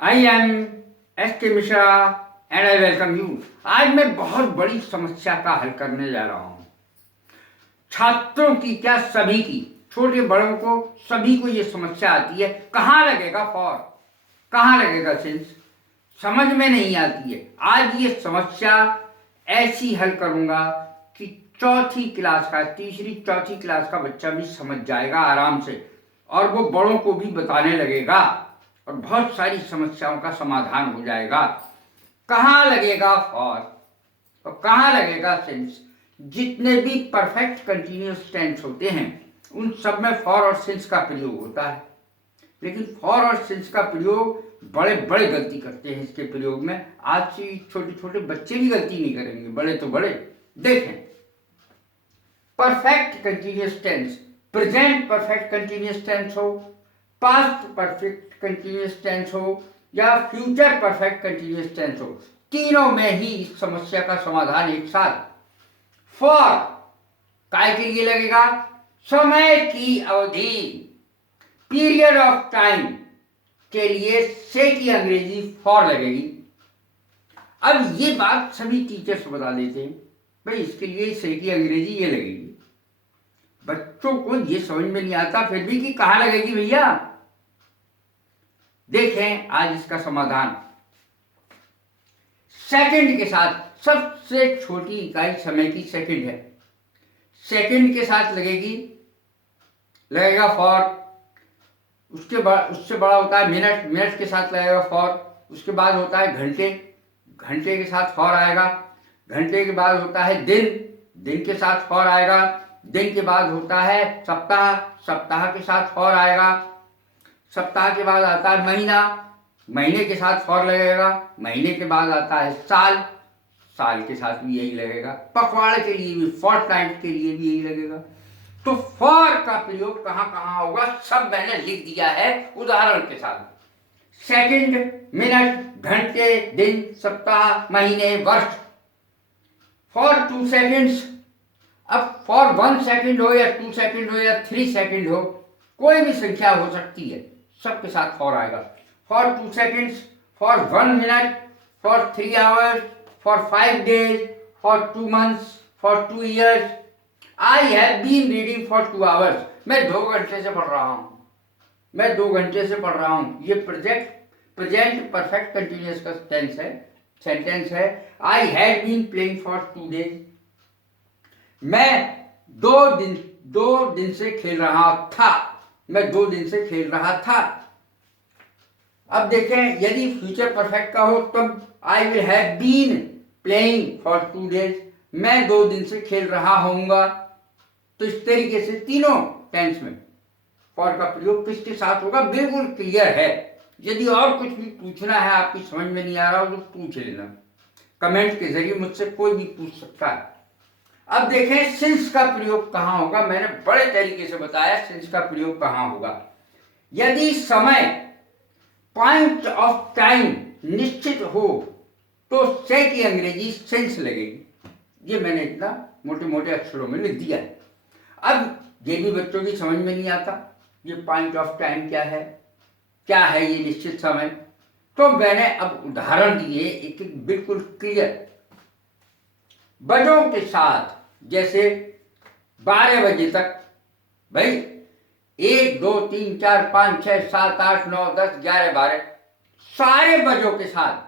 I am S के Mishra and I welcome you. आज मैं बहुत बड़ी समस्या का हल करने जा रहा हूँ। छात्रों की क्या, सभी की, छोटे बड़ों को, सभी को ये समस्या आती है। कहाँ लगेगा फॉर, कहाँ लगेगा सिंस, समझ में नहीं आती है। आज ये समस्या ऐसी हल करूँगा कि चौथी क्लास का, तीसरी चौथी क्लास का बच्चा भी समझ जाएगा आराम से, और वो बड़ों को भी बताने लगेगा और बहुत सारी समस्याओं का समाधान हो जाएगा। कहाँ लगेगा फॉर और कहाँ लगेगा सिंस। जितने भी परफेक्ट कंटिन्यूअस टेंस होते हैं उन सब में फॉर और सिंस का प्रयोग होता है, लेकिन फॉर और सिंस का प्रयोग बड़े बड़े गलती करते हैं इसके प्रयोग में। आज से छोटे छोटे बच्चे भी गलती नहीं करेंगे, बड़े तो बड़े। देखें, perfect continuous tense, present perfect continuous tense हो, पास्ट परफेक्ट कंटिन्यूअस टेंस हो या फ्यूचर परफेक्ट कंटिन्यूअस टेंस हो, तीनों में ही इस समस्या का समाधान एक साथ। फॉर काय के लिए लगेगा? समय की अवधि, पीरियड ऑफ टाइम के लिए से की अंग्रेजी फॉर लगेगी। अब ये बात सभी टीचर्स बता देते हैं, भाई इसके लिए से की अंग्रेजी ये लगेगी। बच्चों को ये समझ में नहीं आता फिर भी कि कहाँ लगेगी भैया। देखें आज इसका समाधान। सेकंड के साथ, सबसे छोटी इकाई समय की सेकंड है, सेकंड के साथ लगेगा फॉर। उसके बाद उससे बड़ा होता है मिनट, मिनट के साथ लगेगा फॉर। उसके बाद होता है घंटे, घंटे के साथ फॉर आएगा। घंटे के बाद होता है दिन, दिन के साथ फॉर आएगा। दिन के बाद होता है सप्ताह, सप्ताह के साथ फॉर आएगा। सप्ताह के बाद आता है महीना, महीने के साथ फॉर लगेगा। महीने के बाद आता है साल, साल के साथ भी यही लगेगा। पखवाड़े के लिए भी, फोर्टनाइट के लिए भी यही लगेगा। तो फॉर का प्रयोग कहाँ कहाँ होगा सब मैंने लिख दिया है उदाहरण के साथ। सेकंड, मिनट, घंटे, दिन, सप्ताह, महीने, वर्ष। For 2 seconds. अब फॉर 1 सेकेंड हो या 2 सेकेंड हो या 3 सेकेंड हो, कोई भी संख्या हो सकती है, सबके साथ फॉर आएगा। For 2 seconds, for 1 minute, for 3 hours, for 5 days, for 2 months, for 2 years. I have been reading for 2 hours. मैं 2 घंटे से पढ़ रहा हूँ, मैं 2 घंटे से पढ़ रहा हूँ। ये प्रेजेंट परफेक्ट कंटिन्यूअस का टेंस है, सेंटेंस है। I had been playing for 2 days. मैं 2 दिन से खेल रहा था, मैं 2 दिन से खेल रहा था। अब देखें, यदि फ्यूचर परफेक्ट का हो तब I will have been playing for 2 days, मैं 2 दिन से खेल रहा होऊंगा। तो इस तरीके से तीनों टेंस में फॉर का प्रयोग किसके साथ होगा बिल्कुल क्लियर है। यदि और कुछ भी पूछना है, आपकी समझ में नहीं आ रहा हो तो पूछ लेना, कमेंट के जरिए मुझसे कोई भी पूछ सकता है। अब देखें सिंस का प्रयोग कहाँ होगा। मैंने बड़े तरीके से बताया सिंस का प्रयोग कहाँ होगा। यदि समय, पॉइंट ऑफ टाइम निश्चित हो तो से की अंग्रेजी सिंस लगेगी। ये मैंने इतना मोटे मोटे अक्षरों में लिख दिया है। अब ये भी बच्चों की समझ में नहीं आता, ये पॉइंट ऑफ टाइम क्या है ये निश्चित समय। तो मैंने अब उदाहरण दिए एक एक बिल्कुल क्लियर बजों के साथ। जैसे 12 बजे तक, भाई 1 2 3 4 5 6 7 8 9 10 11 12 सारे बजों के साथ,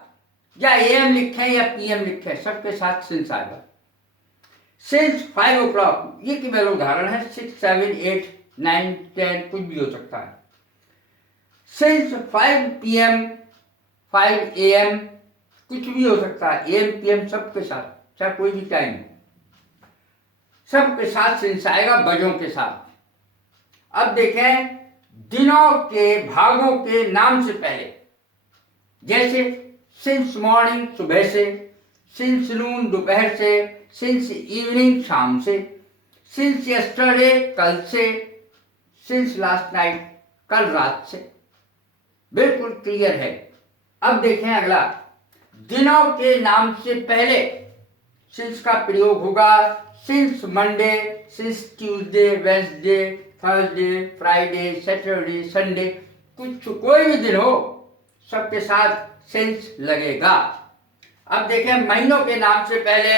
या AM लिखे या PM लिखे, सबके साथ सिंस आएगा। सिंस 5 o'clock, ये केवल उदाहरण है, 6 7 8 9 10 कुछ भी हो सकता है। सिंस 5 PM 5 AM कुछ भी हो सकता है। AM PM सबके साथ, चाहे कोई भी टाइम, सबके साथ सिंस आएगा बजों के साथ। अब देखें दिनों के भागों के नाम से पहले, जैसे सिंस मॉर्निंग सुबह से, सिंस नून दोपहर से, सिंस इवनिंग शाम से, सिंस यस्टरडे कल से, सिंस लास्ट नाइट कल रात से। बिल्कुल क्लियर है। अब देखें अगला, दिनों के नाम से पहले सिंस का प्रयोग होगा since Monday, since Tuesday, Wednesday, Thursday, Friday, Saturday, Sunday. कुछ कोई भी दिन हो, सबके साथ सिंस लगेगा। अब देखें महीनों के नाम से पहले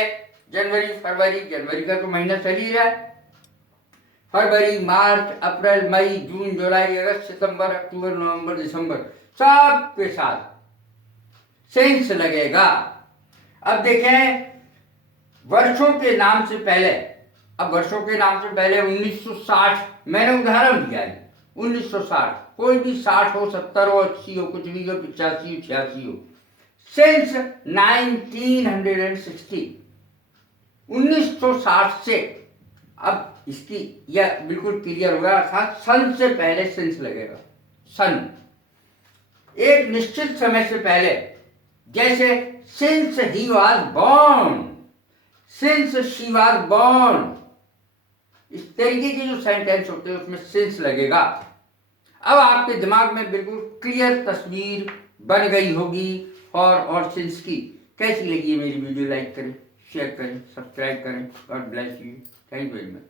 जनवरी फरवरी, जनवरी का तो महीना चल ही रहा है, फरवरी मार्च अप्रैल मई जून जुलाई अगस्त सितंबर अक्टूबर नवंबर दिसंबर, सबके साथ सेंस लगेगा। अब देखें वर्षों के नाम से पहले, अब वर्षों के नाम से पहले 1960 मैंने उदाहरण दिया है, 1960 कोई भी 60 हो 70 हो 80 हो कुछ भी हो 85 हो 86 हो, सिंस 1960 1960 से, अब इसकी यह बिल्कुल क्लियर होगा, अर्थात सन से पहले सिंस लगेगा। सन एक निश्चित समय से पहले, जैसे since he was born, since she was born, इस तरीके के जो सेंटेंस होते हैं उसमें सिंस लगेगा। अब आपके दिमाग में बिल्कुल क्लियर तस्वीर बन गई होगी फॉर और सिंस की। कैसी लगी है मेरी वीडियो? लाइक करें, शेयर करें, सब्सक्राइब करें। God bless you, thank you very much.